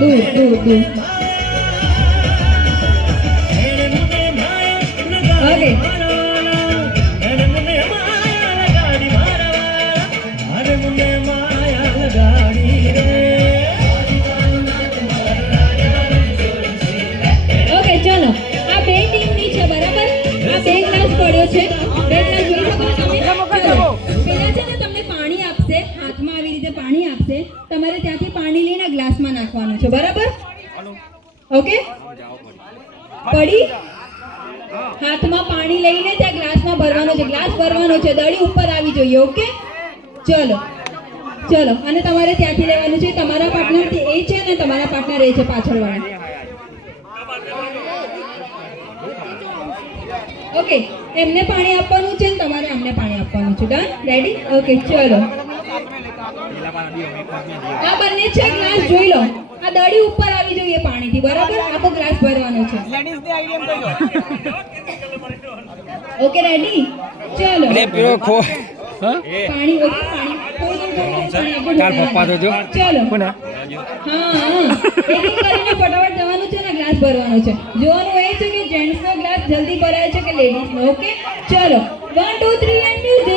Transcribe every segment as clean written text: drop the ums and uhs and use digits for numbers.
દૂર દૂર દૂર. ઓકે. ઓકે ચલો આ બે ટીમની છે બરાબર. આ બે ગ્લાસ પડ્યો છે. બે ગ્લાસ જોઈ શકો છો તમે. ચલો પેલા છે ને તમને પાણી આપશે, હાથમાં આવી રીતે પાણી આપશે, તમારે ત્યાંથી પાણી લઈને ગ્લાસમાં નાખવાનું છે બરાબર. ઓકે પડી હાથમાં પાણી લઈને ત્યાં ગ્લાસમાં ભરવાનો છે. ગ્લાસ ભરવાનો છે, દડી ઉપર આવી જોઈએ. ઓકે ચલો ચલો અને તમારે ત્યાંથી લેવાનું છે. તમારા પાર્ટનર એ છે ને તમારા પાર્ટનર એ છે પાછળ વાળા. ઓકે એમને પાણી આપવાનું છે ને તમારે અમને પાણી આપવાનું છે. Done ready. ઓકે ચલો આ બંને છે ગ્લાસ જોઈ લો. આ દડી ઉપર આવી જોઈએ પાણીથી બરાબર. આખો ગ્લાસ ભરવાનો છે. Okay ready. ચલો પાણી ઓકે પાણી તાર પપ્પા તો જો ચલો હા એક એક કરીને ફટાફટ જવાનું છે ને ગ્લાસ ભરવાનો છે. જોવાનું એ છે કે જેન્ટ્સ નો ગ્લાસ જલ્દી ભરાય છે કે લેડીઝ નો. ઓકે ચલો 1 2 3 એન્ડ મ્યુઝિક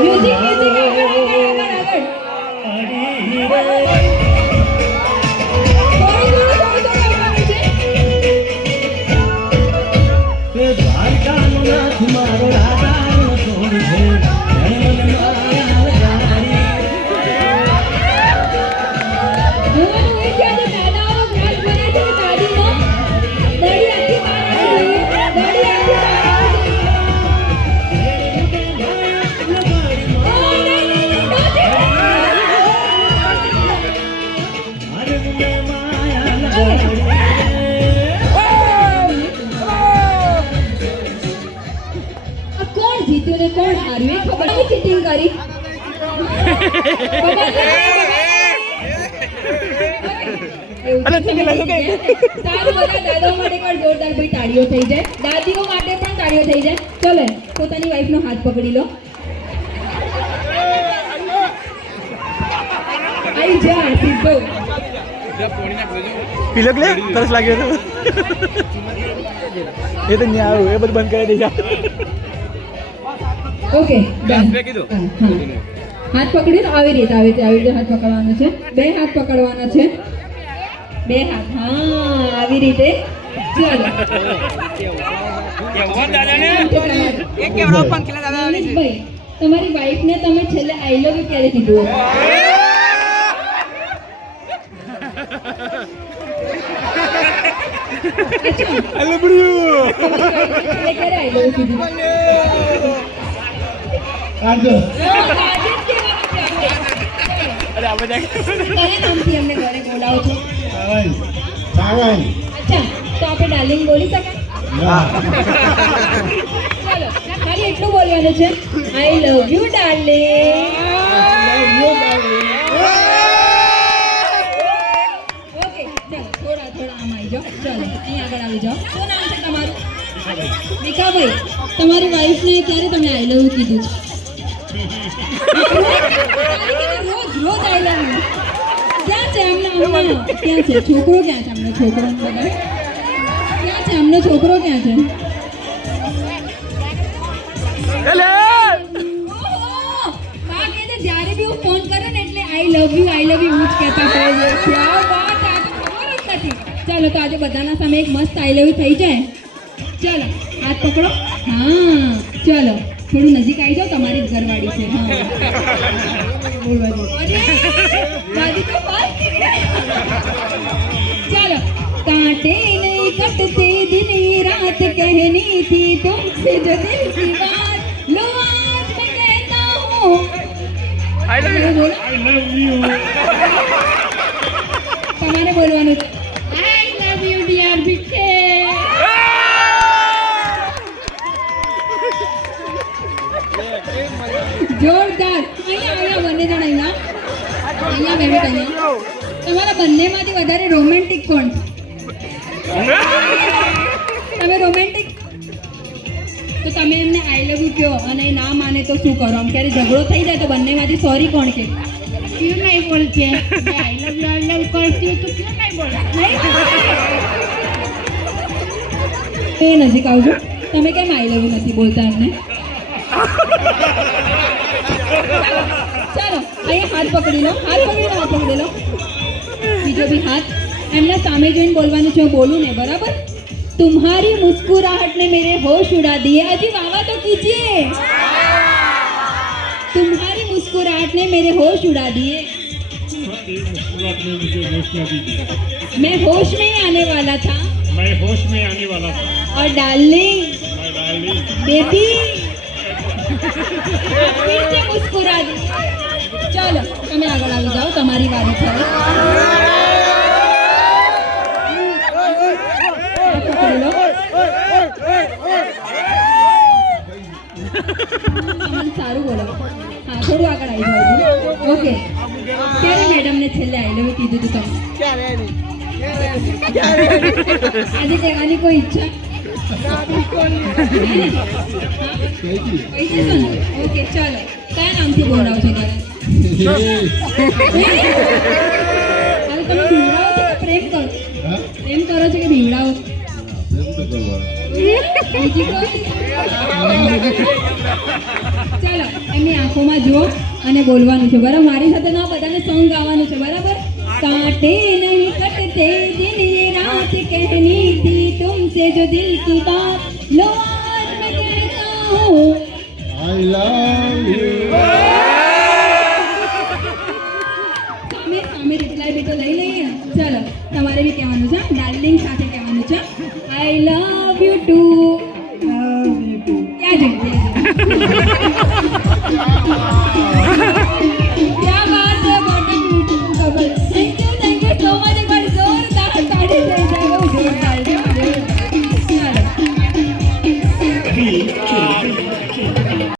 મ્યુઝિક મ્યુઝિક કોણ હાર્યું ખબર નહીં. ચીટિંગ કરી દાદાઓ માટે પણ જોરદાર ભાઈ તાળીઓ થઈ જાય. દાદીઓ માટે પણ તાળીઓ થઈ જાય. ચલો પોતાની વાઈફનો હાથ પકડી લો. આઈ જા સીધો તિલક લે તરસ લાગ્યો તો એ તો ન્યા આવ્યું એ બધું બંધ કરી દેજો. ઓકે હાથ પકડીને આવી રીતે હાથ પકડવાનો છે. બે હાથ પકડવાના છે. બે હાથ હા આવી રીતે. ચલો ભાઈ તમારી વાઈફને તમે છેલ્લે આઈ લવ યુ ક્યારે કીધું? અમને ઘરે બોલાવો છો. અચ્છા તો આપણે ડાર્લિંગ બોલી શકાય? ચલો ખાલી એટલું બોલવાનું છે. આઈ લવ યુ ડાર્લિંગ. ઓકે ચલો થોડા આમ આવી જાઓ. ચલો અહીં આગળ આવી જાઓ. શું નામ છે તમારું? ભીખાભાઈ તમારી વાઈફને ક્યારે તમે આઈ લવ યુ કીધું? રોજ આઈ લવ યુ. ક્યાં છે ક્યાં છે છોકરો? ક્યાં છે એમનો છોકરો? ક્યાં છે એમનો છોકરો? ક્યાં છે? જ્યારે બી હું ફોન કરું ને એટલે આઈ લવ યુ હું જ કહેતા હોય. ચાલો તો આજે બધાના સામે એક મસ્ત આઈ લવ યુ થઈ જાય. ચાલો હાથ પકડો. હા ચાલો થોડું નજીક આવી જાઓ. તમારી જ ઘરવાળી છે. ચાલો कांटे नहीं कटते दिन रात कहनी थी तुमसे जो दिल की बात लो आज मैं कहता हूँ I love you. તમારે બોલવાનું છે. I love you dear ભીખે. જોરદાર. અહીંયા બંને જણ અહીંયા બેઠા. તમારા બંનેમાંથી વધારે રોમેન્ટિક કોણ છે? તમે રોમેન્ટિક? તો તમે એમને આઈ લવ યુ કહો અને ના માને તો શું કરો? આમ ક્યારે ઝઘડો થઈ જાય તો બંનેમાંથી સોરી કોણ કે? क्यों नहीं बोलते मैं आई लव करती हूँ तो क्यों नहीं बोलते એ નજીક આવજો તમે કેમ આઈ લવ યુ નથી બોલતા એમને ચાલો અહીંયા હાથ પકડી લો હાથ પકડી લો બીજો બી હાથ એમના સામે જોઈને બોલવાનું છે હું બોલું ને બરાબર तुम्हारी मुस्कुराहट ने मेरे होश उड़ा दिए अजी वाह तो कीजिए तुम्हारी मुस्कुराहट ने मेरे होश उड़ा दिए मैं होश में ही आने वाला था और डार्लिंग बेबी फिर से मुस्कुरा दी चलो તમે આગળ આવી જાઓ તમારી વારી છે પકડી લો અમન સારું બોલો હા થોડું આગળ આવી જાઓ ઓકે ક્યારે મેડમને છેલ્લે આઈ લવ કીધું તું તમે આજે કહેવાની કોઈ ઈચ્છા ઓકે ચાલો કયા નામથી બોલાવો છો ઘરે હવે તમે ભીવડાવો છો કે પ્રેમ કરો છો કે ભીવડાવો બીજી કોઈ? ચાલો એમની આંખોમાં જુઓ અને બોલવાનું છે બરાબર મારી સાથે ના બધાને સોંગ ગાવાનું છે બરાબર कांटे नहीं कटते दिन ये रात कहनी थी तुमसे जो दिल की बात लो आज मैं कहता हूँ I love